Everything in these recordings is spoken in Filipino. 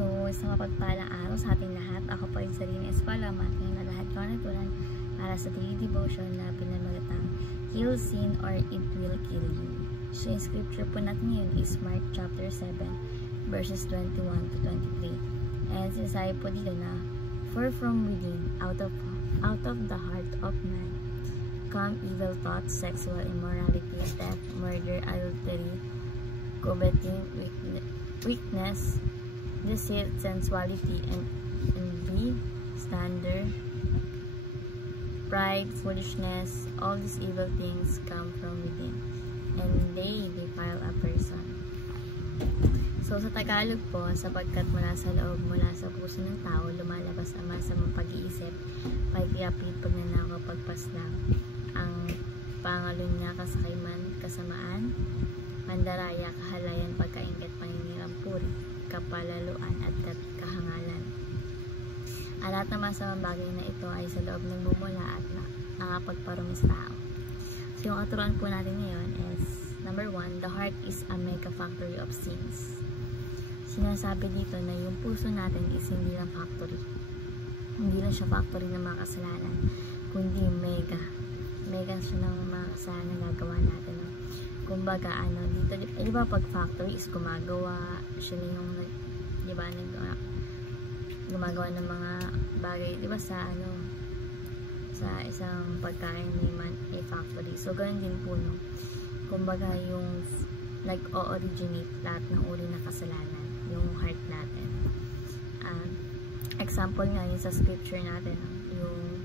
So, isang mapagpalang araw sa ating lahat. Ako po yung Sarina Escola, making na lahat ko naturan para sa daily devotion na pinamagatang Kill Sin or It Will Kill You. So, yung scripture po natin ngayon is Mark chapter 7, verses 21 to 23. And sinasabi po dito na, For from within, out of the heart of man, come evil thoughts, sexual immorality, theft, murder, adultery, coveting, weakness, deceit, sensuality, and envy, slander, pride, foolishness. All these evil things come from within, and they defile a person. So, sa Tagalog po, sapagkat mula sa loob, mula sa puso ng tao, lumalabas ang masamang pag-iisip, pagkiyapit, pagnanakaw, pagpaslang, ang pangalunya, kasakaiman, kasamaan, mandaraya, kahalayan, pagkainggat, paninirang puri, kapalaluan, at kahangalan. Ang lahat ng masamang bagay na ito ay sa loob ng bumula at nakapagparumi sa tao. So, yung aturuan po natin ngayon is, number 1, the heart is a mega factory of sins. Sinasabi dito na yung puso natin is hindi lang factory. Hindi lang siya factory ng mga kasalanan, kundi mega siya ng mga kasalanan na gagawa natin. No? Kumbaga, dito, di ba pag factory is gumagawa, siya na yung, di ba, gumagawa ng mga bagay, di ba, sa isang pagkain may factory. So, ganun din po, no? Kumbaga, yung nag-o-originate lahat ng uri na kasalanan, yung heart natin. Example nga yun sa scripture natin, no? Yung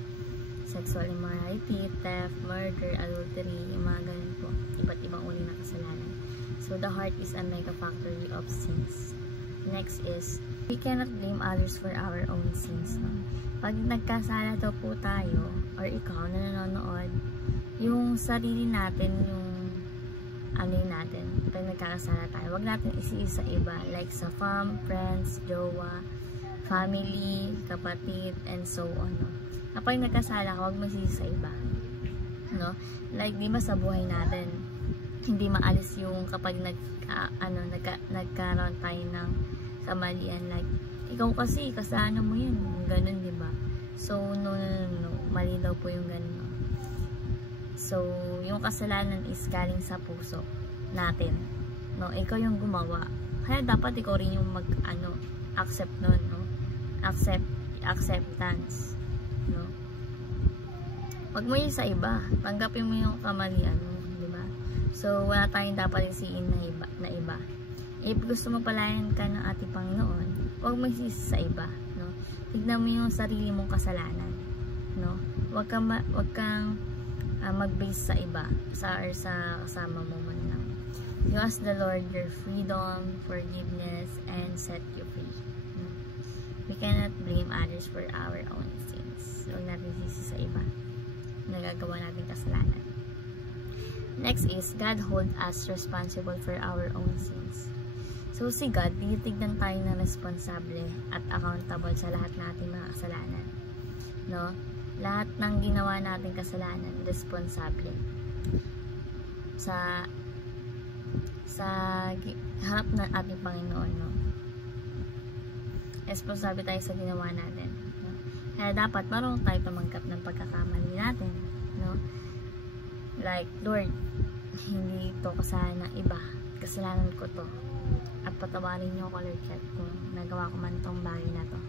sexual immorality, theft, murder, adultery, yung mga ganun po, iba't ibang uri na kasalanan. So, the heart is a mega factory of sins. Next is, we cannot blame others for our own sins. No? Pag nagkasala daw po tayo, or ikaw na nanonood, yung sarili natin, yung natin, pag nagkakasala tayo, wag natin isi-isa iba, like sa friends, jowa, family, kapatid, and so on. No? Kapag nagkasala ka, wag mo isi-isa iba. No? Like, di ba sa buhay natin, hindi maalis yung kapag nagkaroon tayo ng kamalian, like, ikaw kasi, kasalanan mo yun, ganun, di ba? So, no, mali daw po yung ganun. No? So, yung kasalanan is galing sa puso natin. No? Ikaw yung gumawa. Kaya dapat ikaw rin yung accept nun, no? Acceptance. No? Wag mo yun sa iba. Tanggapin mo yung kamalian mo, di ba? So, wala tayong dapat isiin na iba. If gusto mo palayan ka ng ating Panginoon, huwag mo isisi sa iba, no? Tignan mo yung sarili mong kasalanan, no? Huwag kang mag-base sa iba, sa kasama mo man lang. You ask the Lord your freedom, forgiveness, and set you free. No? We cannot blame others for our own sins. Huwag natin isisi sa iba. Nagagawa natin kasalanan. Next is, God holds us responsible for our own sins. So, si God, tinitignan tayo na responsable at accountable sa lahat nating mga kasalanan. No? Lahat ng ginawa nating kasalanan, responsable. Sa harap ng ating Panginoon, no? Responsable tayo sa ginawa natin. No? Kaya dapat marunong tayo tumanggap ng pagkakamali natin. No? Like, Lord, hindi ito kasalanan ng iba. Kasalanan ko to. At patawarin niyo ako, Lord, kung nagawa ko man tong bagay na to.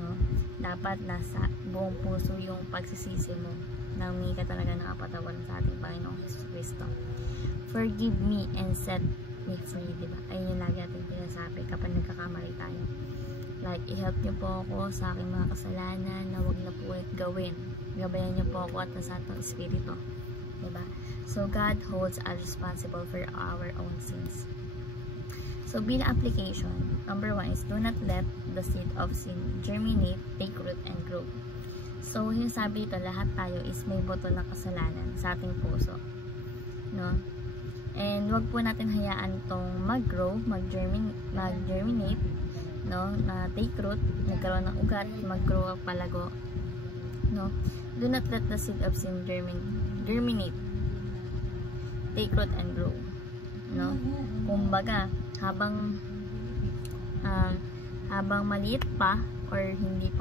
No? Dapat nasa buong puso yung pagsisisi mo na humingi ka talaga ng kapatawaran sa ating Panginoong Jesus Cristo. Forgive me and set me free, diba? Ayun yung lagi natin pinasabi kapag nagkakamali tayo. Like, i-help niyo po ako sa aking mga kasalanan na wag na po gawin. Gabayan niyo po ako at ng Santong Espiritu. Diba? So, God holds us responsible for our own sins. So, bilang application, number 1 is, do not let the seed of sin germinate, take root, and grow. So, yung sabi ito, lahat tayo is may buto ng kasalanan sa ating puso. No? And, wag po natin hayaan itong mag-grow, mag-germinate, no? Na take root, nagkaroon ng ugat, mag-grow, palago. No? Do not let the seed of sin germinate, take root, and grow. No? Kumbaga, habang habang maliit pa or hindi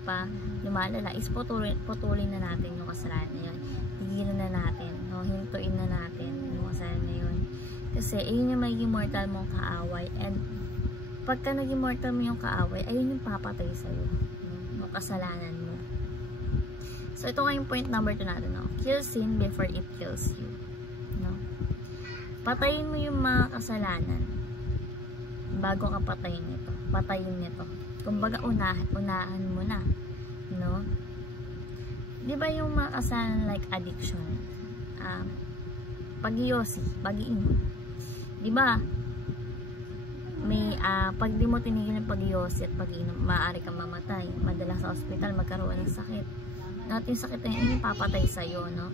pa lumalala is putulin na natin yung kasalanan na yun. Tigilan na natin, no? Hintuin na natin yung kasalanan na yun. Kasi ayun yung magiging mortal mong kaaway, and pagka naging mortal mo yung kaaway, ayun yung papatay sa'yo, no? Yung kasalanan mo. So ito nga yung point number 2 natin, no? Kill sin before it kills you, no? Patayin mo yung mga kasalanan bago ka patayin nito. Kumbaga unahan mo na, no? 'Di ba yung mga kasalanan like addiction, pag-iossi, pag-iinom, 'di ba? May pag di mo tinigil yung pag-iossi at pag-iinom, maaari kang mamatay, madala sa ospital, magkaroon ng sakit. At yung sakit na yun, papatay sa'yo, no?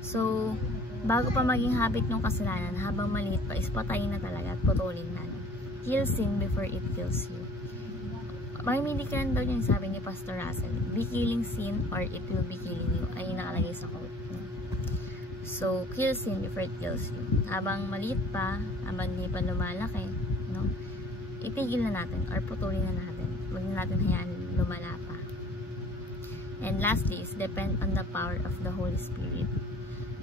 So, bago pa maging habit yung kasalanan, habang maliit pa, is patayin na talaga at putulin na, no? Kill sin before it kills you. Mamimili ka lang daw yung sabi ni Pastor Russell, be killing sin or it will be killing you. Ay nakalagay sa quote, no? So, kill sin before it kills you. Habang maliit pa, habang di pa lumalaki, no? Itigil na natin or putulin na natin. Huwag na natin hayaan lumala pa. And lastly is depend on the power of the Holy Spirit.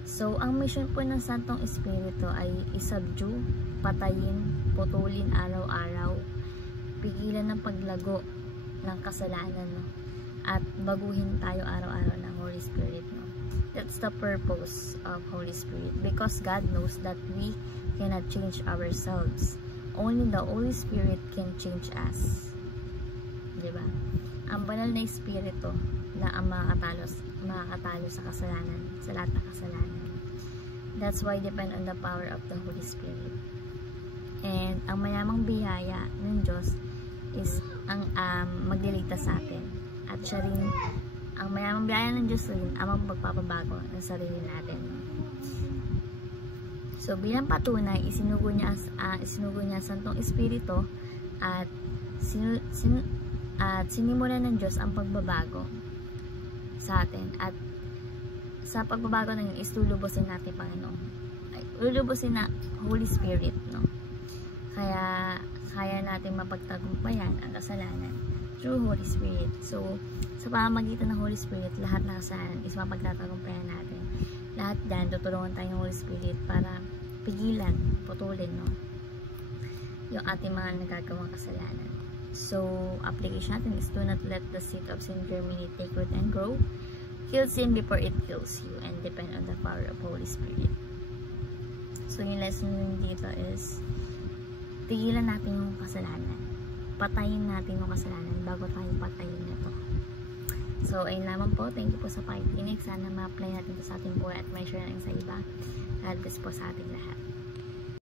So, ang mission po ng Santong Espiritu ay isubdue, patayin, putulin araw-araw, pigilan ng paglago ng kasalanan, no? At baguhin tayo araw-araw ng Holy Spirit, no? That's the purpose of Holy Spirit, because God knows that we cannot change ourselves. Only the Holy Spirit can change us. Diba? Ang banal na Espiritu na ang makakatalo sa kasalanan, sa lahat ng kasalanan. That's why depend on the power of the Holy Spirit. And ang mayamang biyaya ng Diyos is ang magliligtas sa atin. At siya rin, ang mayamang biyaya ng Diyos rin ang magpapabago ng sarili natin. So bilang patunay, isinugo niya Santong Espiritu at sinimulan ng Diyos ang pagbabago sa atin, at sa pagbabago na yun is lulubusin natin Panginoon, lulubusin na Holy Spirit, no? Kaya natin mapagtagumpayan ang kasalanan through Holy Spirit. So sa pamamagitan ng Holy Spirit, lahat ng kasalanan is mapagtatagumpayan natin. Lahat yan, tutulungan tayo ng Holy Spirit para pigilan, putulin, no? Yung ating mga nagagawang kasalanan. So, application natin is do not let the seed of sin germinate, take root, and grow. Kill sin before it kills you, and depend on the power of Holy Spirit. So, yung lesson dito is tigilan natin yung kasalanan. Patayin natin yung kasalanan bago tayo patayin nito. So, ayun lamang po. Thank you po sa pakikinig. Sana ma-apply natin ito sa ating buhay at may share na sa iba. God bless po sa ating lahat.